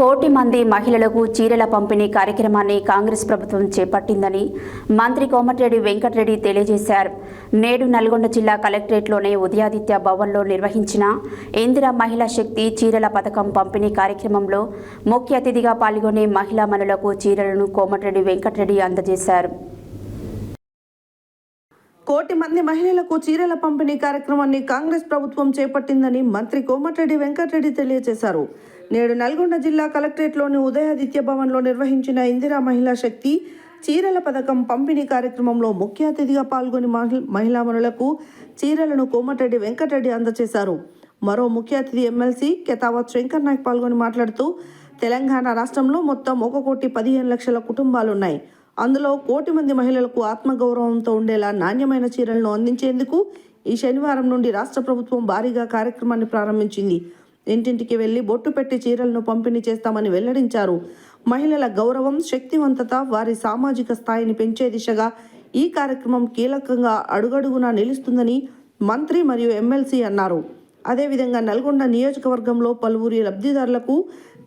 కోటి మంది మహిళలకు చీరల పంపిణీ కార్యక్రమాన్ని కాంగ్రెస్ ప్రభుత్వం చేపట్టిందని మంత్రి కోమటిరెడ్డి వెంకటరెడ్డి తెలియజేశారు. నేడు నల్గొండ జిల్లా కలెక్టరేట్లోని ఉదయాదిత్య భవన్లో నిర్వహించిన ఇందిరా మహిళా శక్తి చీరల పథకం పంపిణీ కార్యక్రమంలో ముఖ్య అతిథిగా పాల్గొనే మహిళా మనులకు చీరలను కోమటిరెడ్డి వెంకటరెడ్డి అందజేశారు. కోటి మంది మహిళలకు చీరల పంపిణీ కార్యక్రమాన్ని కాంగ్రెస్ ప్రభుత్వం చేపట్టిందని మంత్రి కోమటిరెడ్డి వెంకటరెడ్డి తెలియజేశారు. నేడు నల్గొండ జిల్లా కలెక్టరేట్లోని ఉదయాదిత్య భవన్లో నిర్వహించిన ఇందిరా మహిళా శక్తి చీరల పథకం పంపిణీ కార్యక్రమంలో ముఖ్య అతిథిగా పాల్గొని మహిళా మనులకు చీరలను కోమటిరెడ్డి వెంకటరెడ్డి అందజేశారు. మరో ముఖ్య అతిథి ఎమ్మెల్సీ కెతావత్ శంకర్ నాయక్ పాల్గొని మాట్లాడుతూ తెలంగాణ రాష్ట్రంలో మొత్తం 1,15,00,000 కుటుంబాలున్నాయి. అందులో కోటి మంది మహిళలకు ఆత్మగౌరవంతో ఉండేలా నాణ్యమైన చీరలను అందించేందుకు ఈ శనివారం నుండి రాష్ట్ర ప్రభుత్వం భారీగా కార్యక్రమాన్ని ప్రారంభించింది. ఇంటింటికి వెళ్లి బొట్టు పెట్టి చీరలను పంపిణీ చేస్తామని వెల్లడించారు. మహిళల గౌరవం, శక్తివంతత, వారి సామాజిక స్థాయిని పెంచే దిశగా ఈ కార్యక్రమం కీలకంగా అడుగడుగునా నిలుస్తుందని మంత్రి మరియు ఎమ్మెల్సీ అన్నారు. అదేవిధంగా నల్గొండ నియోజకవర్గంలో పలువురి లబ్ధిదారులకు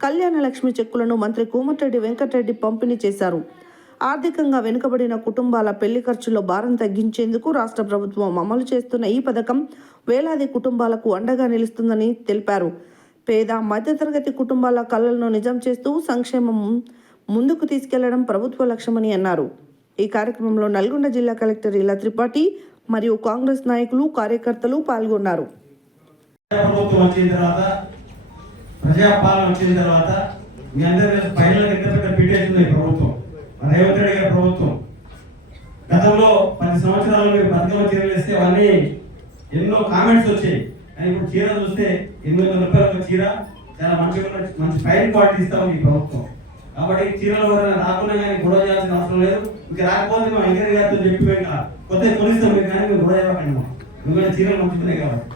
కళ్యాణ లక్ష్మి చెక్కులను మంత్రి కోమటిరెడ్డి వెంకటరెడ్డి పంపిణీ చేశారు. ఆర్థికంగా వెనుకబడిన కుటుంబాల పెళ్లి ఖర్చుల్లో భారం తగ్గించేందుకు రాష్ట్ర ప్రభుత్వం అమలు చేస్తున్న ఈ పథకం వేలాది కుటుంబాలకు అండగా నిలుస్తుందని తెలిపారు. పేద మధ్యతరగతి కుటుంబాల కలలను నిజం చేస్తూ సంక్షేమం ముందుకు తీసుకెళ్లడం ప్రభుత్వ లక్ష్యమని అన్నారు. ఈ కార్యక్రమంలో నల్గొండ జిల్లా కలెక్టర్ ఇలా త్రిపాఠి మరియు కాంగ్రెస్ నాయకులు, కార్యకర్తలు పాల్గొన్నారు. రేవంత్ రెడ్డి గారి ప్రభుత్వం గతంలో 10 సంవత్సరాలు మీరు పథకంలో చీరలు వేస్తే అవన్నీ ఎన్నో కామెంట్స్ వచ్చాయి. కానీ ఇప్పుడు చీర చూస్తే 800 రూపాయలకు చీర చాలా మంచి ఫైన్ క్వాలిటీ ఇస్తాం ఈ ప్రభుత్వం. కాబట్టి చీరలు రాకుండా కానీ గొడవ చేయాల్సిన అవసరం లేదు. ఇంకా రాకపోతే మా వెంకయ్య గారితో చెప్పి కొత్త కొనిస్తాం మీరు, కానీ మీరు గొడవ చేయకండి. ఎందుకంటే చీరలు మంచుతున్నాయి కాబట్టి.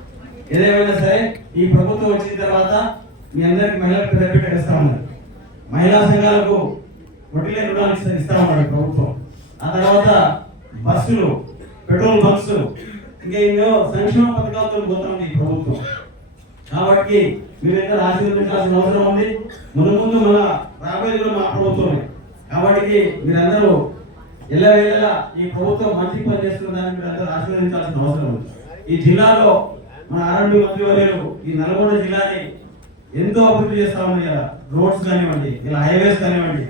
ఏదేమైనా సరే ఈ ప్రభుత్వం వచ్చిన తర్వాత మీ అందరికి మహిళలకు పెద్దపీట ఇస్తా ఉన్నారు. మహిళా సంఘాలకు వడ్డీలే రుణాలు ఇస్తా ఉన్నాడు ప్రభుత్వం. ఆ తర్వాత బస్సులు, పెట్రోల్ బంక్స్, ఇంకా ఎన్నో సంక్షేమ పథకాలతో పోతాం ఈ ప్రభుత్వం. కాబట్టి మీరందరూ ఆశీర్వదించాల్సిన అవసరం ఉంది. ముందు మన రాబోయేలో మా ప్రభుత్వమే. కాబట్టి మీరందరూ ఎల్లవేళలా ఈ ప్రభుత్వం మంచి పని చేస్తుందని మీరందరూ ఆశీర్వదించాల్సిన అవసరం ఉంది. ఈ జిల్లాలో మన ఆర్ఎండ్బి మంత్రివర్యులు ఈ నల్గొండ జిల్లాని ఎంతో అభివృద్ధి చేస్తా ఉంది కదా. రోడ్స్ కానివ్వండి, ఇలా హైవేస్ కానివ్వండి,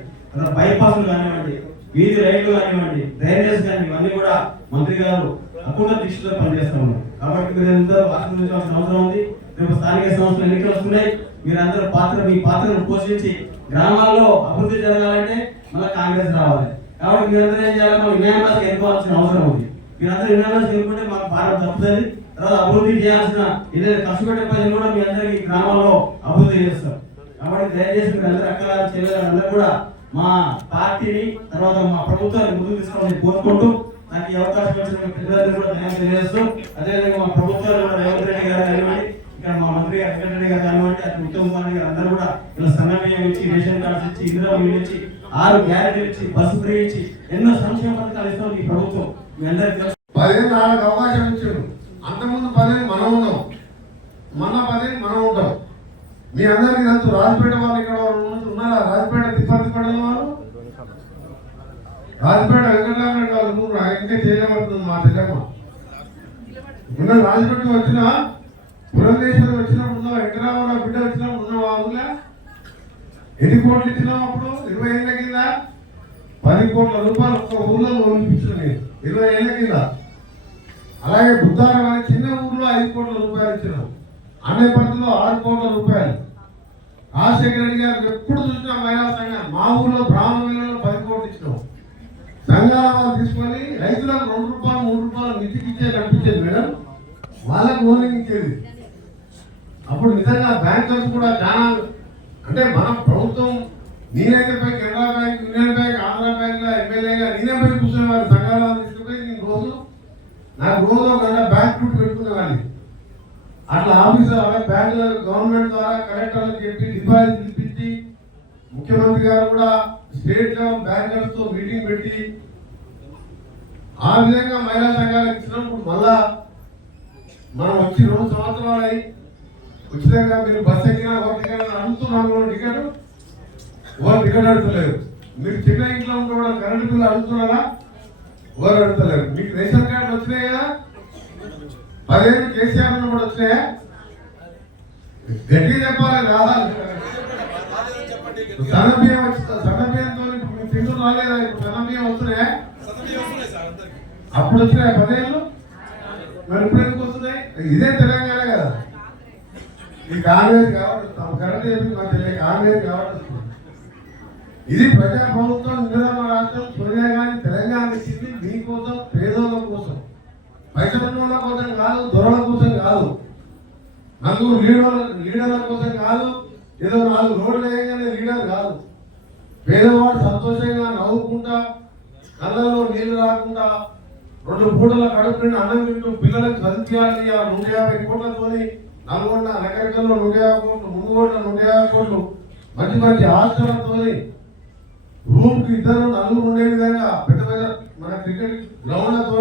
బైపాస్లు కానివ్వండి, వీధి రైళ్లు కానివ్వండి, డ్రైనేజ్ కానీ ఇవన్నీ కూడా మంత్రి గారు అకుంఠ దీక్షతో పనిచేస్తా ఉన్నారు. కాబట్టి మీరందరూ ఆశీర్వదించాల్సిన అవసరం ఉంది. రేపు స్థానిక సంస్థల ఎన్నికలు వస్తున్నాయి. మీరందరూ మీ పాత్రను పోషించి గ్రామాల్లో అభివృద్ధి జరగాలంటే మళ్ళీ కాంగ్రెస్ రావాలి. కాబట్టి మీరందరూ ఏం చేయాలి, మనం యునానిమస్ ఎన్నుకోవాల్సిన అవసరం ఉంది. మీరందరూ యునానిమస్ ఎన్నుకుంటే మాకు భారత తప్పుతుంది. తర్వాత అభివృద్ధి చేయాల్సిన ఏదైనా ఖర్చు పెట్టే పని కూడా మీ అందరికీ గ్రామాల్లో అభివృద్ధి చేస్తారు. కాబట్టి దయచేసి మీరందరూ అక్కడ చెల్లెలందరూ కూడా మా పార్టీని తర్వాత మా ప్రభుత్వాన్ని ముందుకు తీసుకోవాలని కోరుకుంటూ నాకు ఈ అవకాశం వచ్చిన పెద్దలందరూ కూడా ధన్యవాదాలు తెలియజేస్తూ, అదేవిధంగా మా ప్రభుత్వాలు కూడా రేవంత్ రెడ్డి గారు కానివ్వండి, ఇక్కడ మా మంత్రి గారు వెంకటరెడ్డి గారు కానివ్వండి, అతను ఉత్తమ్ కుమార్ గారు అందరూ కూడా ఇలా సన్నబియ్యం ఇచ్చి, రేషన్ కార్డ్స్ ఇచ్చి, ఇందిరా ఇల్లు ఇచ్చి, 6 గ్యారెంటీలు ఇచ్చి, బస్సు ఫ్రీ ఇచ్చి ఎన్నో సంక్షేమ పథకాలు ఇస్తాం ఈ ప్రభుత్వం. మీ అందరికీ 10 ఏళ్ళ అవకాశం ఇచ్చారు. అంతకుముందు 10 ఏళ్ళు మనం ఉన్నాం, మన 10 ఏళ్ళు మనం ఉంటాం. మీ అందరికీ తెలుసు రాజపేట వాళ్ళు ఇక్కడ ఉన్నారా? రాజపేట తిప్పటి పడల వాళ్ళు, రాజపేట వెంకటరామరెడ్డి వాళ్ళు ఇంకా చేయబడుతుంది. మా తెల్లమ్మ మొన్న రాజపేటకు వచ్చిన పురంధేశ్వరి వచ్చినప్పుడు వెంకటరామరావు బిడ్డ వచ్చినప్పుడు ఉన్న వాళ్ళ ఎన్ని కోట్లు ఇచ్చినాం అప్పుడు? 20 ఏళ్ళ కింద 10 కోట్ల రూపాయలు ఒక్క ఊళ్ళో పంపించింది 20 ఏళ్ళ కింద. అలాగే బుద్ధారం అనే చిన్న ఊర్లో 5 కోట్ల రూపాయలు ఇచ్చినాం. అన్నపర్తిలో 6 కోట్ల రూపాయలు. రాజశేఖర రెడ్డి గారు ఎప్పుడు చూసినా మహిళా సంఘం మా ఊర్లో బ్రాహ్మణులలో 10 కోట్లు ఇచ్చినాం. సంఘాల తీసుకొని రైతులకు 2 రూపాయలు 3 రూపాయలు నిధికి ఇచ్చే కనిపించేది మేడం, వాళ్ళకు ఓనింగ్ ఇచ్చేది. అప్పుడు నిజంగా బ్యాంకర్స్ కూడా చాలా, అంటే మన ప్రభుత్వం నేనైతే పోయి Canara bank, union bank, Andhra bank లో ఎమ్మెల్యేగా నేనే పోయి కూర్చునేవారు. సంఘాల తీసుకుపోయి నేను రోజు నాకు రోజు 1 గంట బ్యాంక్ రూట్ పెట్టుకునేవాడిని. అట్లా ఆఫీసర్ అలా బ్యాంకుల గవర్నమెంట్ ద్వారా కలెక్టర్లకు చెప్పి డిపాజిట్ పిలిపించి ముఖ్యమంత్రి గారు కూడా స్టేట్ లెవెల్ బ్యాంకర్స్ తో మీటింగ్ పెట్టి ఆ విధంగా మహిళా సంఘాలకు ఇచ్చినప్పుడు మళ్ళా మనం వచ్చి 2 సంవత్సరాలు అయి ఉచితంగా మీరు బస్ ఎక్కినా ఒకటి అడుగుతున్నాను టికెట్ ఎవరు టికెట్ అడుగుతలేరు. మీరు చిన్న ఇంట్లో ఉంటే కూడా కరెంటు బిల్లు అడుగుతున్నారా? ఎవరు అడుగుతలేరు. మీకు రేషన్ కార్డు వచ్చినాయి కదా, 10 ఏళ్ళు కేసీఆర్ కూడా వచ్చినాయా? గట్టి చెప్పాలి రాదా? సన్నబియ్యంతో తింటూ రాలేదా? ఇప్పుడు సన్నబియ్యం వస్తున్నాయా? అప్పుడు వచ్చినాయి 10 ఏళ్ళు, మరి ఇప్పుడు ఎందుకు వస్తున్నాయి? ఇదే తెలంగాణ కదా. ఈ కాంగ్రెస్ కాబట్టి కరెంట్ చెప్పి కాంగ్రెస్ కాబట్టి ఇది ప్రజా ప్రభుత్వం. ఇందిరామ రాష్ట్రం సోనియా గాంధీ తెలంగాణ ఇచ్చింది మీకోసం, పేదోళ్ళ కోసం, పైసల కోసం కాదు, దొరల కోసం కాదు, నలుగురు లీడర్ల కోసం కాదు, ఏదో 4 రోడ్లు వేయగానే లీడర్ కాదు. పేదవాడు సంతోషంగా నవ్వుకుంటా, కళ్ళలో నీళ్లు రాకుండా 2 పూటల కడుపు నుండి అన్నం తింటూ పిల్లలకు చదివించాలి. 150 కోట్లతోని నల్గొండ నగరికల్లో 150 కోట్లు, మునుగోడ్ల 150 కోట్లు, మంచి మంచి హాస్టళ్లతోని రూమ్ కి 2 నలుగురు ఉండే విధంగా పెద్ద పెద్ద మన క్రికెట్ గ్రౌండ్లతో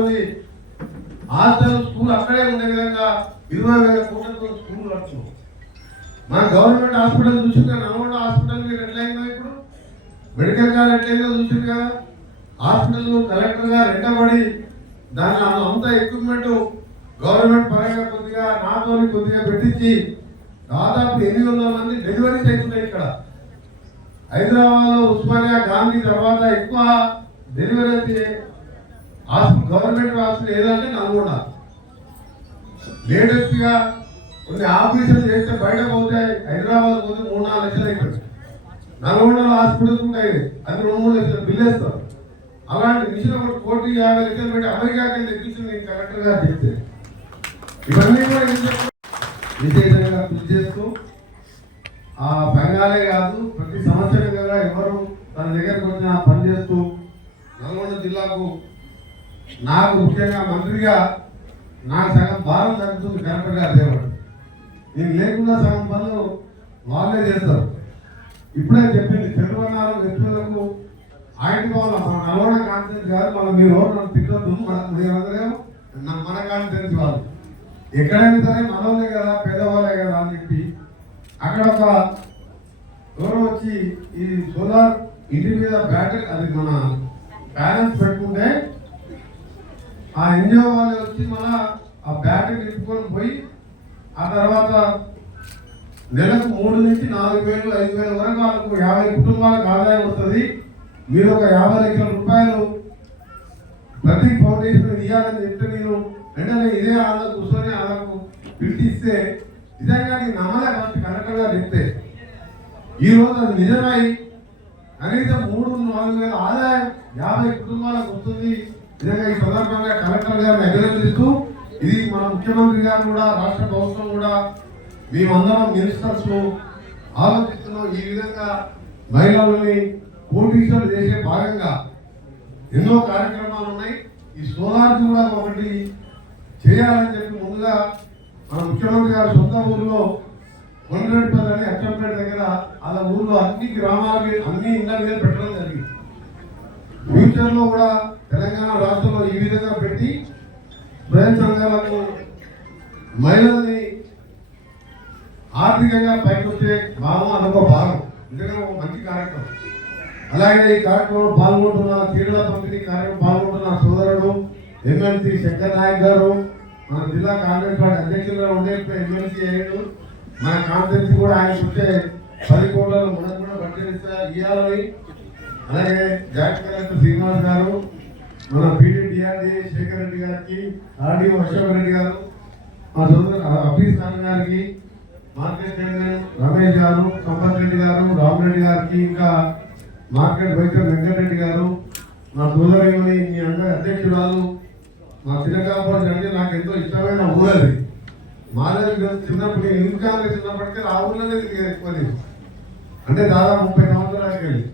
హాస్టల్ స్కూల్ అక్కడే ఉండే విధంగా 20,000 కోట్లతో స్కూల్ కడుతున్నాం. మన గవర్నమెంట్ హాస్పిటల్ చూసింది కదా, నల్గొండ హాస్పిటల్ మీరు ఎట్లయిందో, ఇప్పుడు మెడికల్ కాలేజ్ ఎట్లయిందో చూసింది కదా. హాస్పిటల్ కలెక్టర్ గారు ఎండబడి దాని అంత ఎక్విప్మెంట్ గవర్నమెంట్ పరంగా కొద్దిగా పెట్టించి దాదాపు 800 మంది డెలివరీస్ అవుతున్నాయి. ఇక్కడ హైదరాబాద్ లో ఉస్మానియా గాంధీ తర్వాత ఎక్కువ డెలివరీ అయితే గవర్నమెంట్ హాస్పిటల్ ఏదంటే నల్గొండ. లేటెస్ట్ గా కొన్ని ఆపరేషన్ చేస్తే బయట పోతే హైదరాబాద్ పోతే 3-4 లక్షలు అయిపోయింది. నల్గొండ హాస్పిటల్స్ ఉంటాయి, అది 2-3 లక్షలు బిల్ వేస్తారు. అలాంటి మిషన్ 1,50,00,000 పెట్టి అమెరికాకి వెళ్ళి తెప్పించింది నేను కలెక్టర్ గారు చెప్తే. ఇవన్నీ కూడా విశేషంగా కృషి చేస్తూ ఆ బెంగాలే కాదు, ప్రతి సంవత్సరం కదా ఎవరు తన దగ్గరకు వచ్చిన పని చేస్తూ నల్గొండ జిల్లాకు నాకు ముఖ్యంగా మంత్రిగా నాకు సగం భారం తగ్గుతుంది. కలెక్టర్ గారు దేవాడు నేను లేకుండా సగం పనులు వాళ్ళే చేస్తారు. ఇప్పుడే చెప్పింది తెలుగునారు వ్యక్తులకు ఆయన కావాలి. మన నల్గొండ కాన్ఫరెన్స్ కాదు, మనం మీరు నన్ను తిట్టద్దు, మీరందరేమో మన కాన్ఫరెన్స్ వాళ్ళు ఎక్కడైనా సరే మనోళ్ళే కదా, పేదవాళ్ళే కదా అని చెప్పి అక్కడ ఒక ఎవరు వచ్చి ఈ సోలార్ ఇంటి మీద బ్యాటరీ అది మన బ్యాలెన్స్ పెట్టుకుంటే ఆ ఎన్జిఓ వాళ్ళు వచ్చి మన ఆ బ్యాటరీ నింపుకొని పోయి ఆ తర్వాత నెలకు 3 నుంచి 4,000, 5,000 వరకు వాళ్ళకు 50 కుటుంబాలకు ఆదాయం వస్తుంది. మీరు ఒక 50 లక్షల రూపాయలు ప్రతి ఫౌండేషన్ ఇవ్వాలని చెప్తే నేను వెంటనే ఇదే వాళ్ళకు కూర్చొని వాళ్ళకు పిలిపిస్తే నిజంగా నేను నమ్మలే. ఫస్ట్ కలెక్టర్ గారు చెప్తే ఈరోజు అది నిజమై కనీసం 3-4,000 ఆదాయం 50 కుటుంబాలకు వస్తుంది. నిజంగా ఈ సందర్భంగా కలెక్టర్ గారిని అభినందిస్తూ ఇది మన ముఖ్యమంత్రి గారు కూడా, రాష్ట్ర ప్రభుత్వం కూడా, మేమందరం మినిస్టర్స్ ఆలోచిస్తున్నాం. ఈ విధంగా మహిళలని కోటీశ్వరులు చేసే భాగంగా ఎన్నో కార్యక్రమాలు ఉన్నాయి. ఈ సోలార్ కూడా ఒకటి చేయాలని చెప్పి ముందుగా మన ముఖ్యమంత్రి గారు సొంత ఊరిలో కొండరెడ్డిపల్లి అని అచ్చంపేట దగ్గర అలా ఊళ్ళో అన్ని గ్రామాలకి అన్ని ఇళ్ళ మీద పెట్టడం జరిగింది. ఫ్యూచర్ లో కూడా తెలంగాణ రాష్ట్రంలో ఈ విధంగా పెట్టి స్వయం సంఘాలకు మహిళల్ని ఆర్థికంగా పైకి వచ్చే భాగం అదొక భాగం. నిజంగా ఒక మంచి కార్యక్రమం. అలాగే ఈ కార్యక్రమంలో పాల్గొంటున్న చీరల పంపిణీ కార్యక్రమం పాల్గొంటున్న సోదరుడు ఎమ్మెల్సీ శంకర్ నాయక్ గారు, మన జిల్లా కాంగ్రెస్ పార్టీ అధ్యక్షులుగా ఉండే ఎమ్మెల్సీ అయ్యాడు. మన కాన్ఫరెన్స్ కూడా ఆయన వచ్చే 10 కోట్లలో మనకు కూడా బడ్జెట్ ఇవ్వాలని. అలాగే జాయింట్ కలెక్టర్ శ్రీనివాస్ గారు, మన పీడీడీఆర్డీ శేఖర్ రెడ్డి గారికి, ఆర్డీఓ అశోక్ రెడ్డి గారు, మా సోదరు అఫీస్ ఖాన్ గారికి, మార్కెట్ చైర్మన్ రమేష్ గారు, సంపత్ రెడ్డి గారు, రామరెడ్డి గారికి, ఇంకా మార్కెట్ వైద్యులు వెంకటరెడ్డి గారు, మా సోదరుని మీ అందరి అధ్యక్షురాలు, మా చిన్నకాపురం అంటే నాకు ఎంతో ఇష్టమైన ఊరది. మాదేవి చిన్నప్పుడు నేను యూత్ కాంగ్రెస్ ఉన్నప్పటికీ ఆ ఊళ్ళోనే తిరిగేది ఎక్కువ. అంటే దాదాపు 30 సంవత్సరాలకి వెళ్ళి